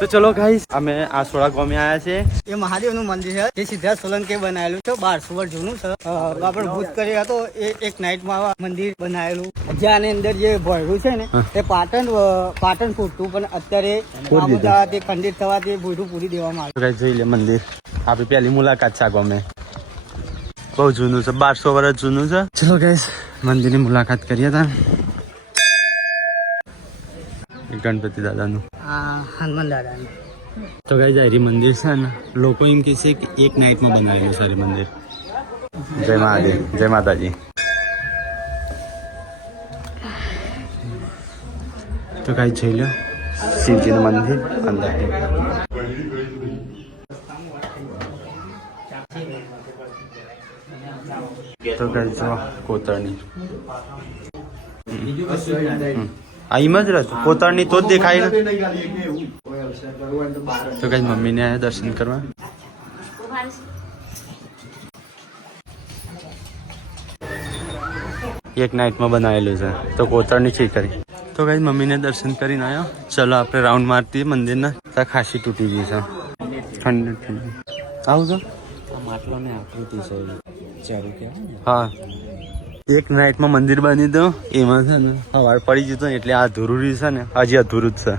તો ચલો ગાઈસ અમે આસોડા ગામે આવ્યા છે. એ મહાદેવનું મંદિર છે જે સિદ્ધાર્થ સોલંકીએ બનાવેલું છે. 1200 વર્ષ જૂનું છે. બાપડ ભૂત કરી હતો એ એક નાઇટમાં મંદિર બનાવેલું. જ્યાં અંદર જે ભોયરું છે ને એ પાટણ ફૂટતું, પણ અત્યારે તે ખંડિત થવાથી ભોયરું પૂરી દેવામાં આવ્યું. જોઈ લે મંદિર. આપણી પહેલી મુલાકાત છે આ ગામે. બહુ જૂનું છે, 1200 વર્ષ જૂનું છે. ચલો ગાઈસ મંદિરની મુલાકાત કરીએ તા. ગણપતિ દાદાનું, હનુમાન દાદાનું. તો ગાઈસ આ મંદિર છે ને, લોકો એમ કહે છે કે એક નાઇટમાં બનાવેલું છે મંદિર. જય મહાદેવ, જય માતાજી. તો ગાઈસ જોઈ લો શિવજીનું મંદિર અંદર. તો ગાઈસ જો કોતરણી આઈમાં જ રહેતું. કોતરણી તો જ દેખાય ને. તો કઈ મમ્મીને આયા દર્શન કરવા. એક નાઇટમાં બનાવેલું છે તો કોતરણી છે કરી. તો કઈ મમ્મીને દર્શન કરીને આવ્યો. ચલો આપણે રાઉન્ડ મારતી મંદિરના. ત્યાં ખાસી તૂટી ગઈ છે. ઠંડી આવું છો. હા, એક નાઇટમાં મંદિર બની દો એમાં છે ને સવાર પડી જતો ને એટલે આ અધૂરું છે ને, હજી અધૂરું જ છે.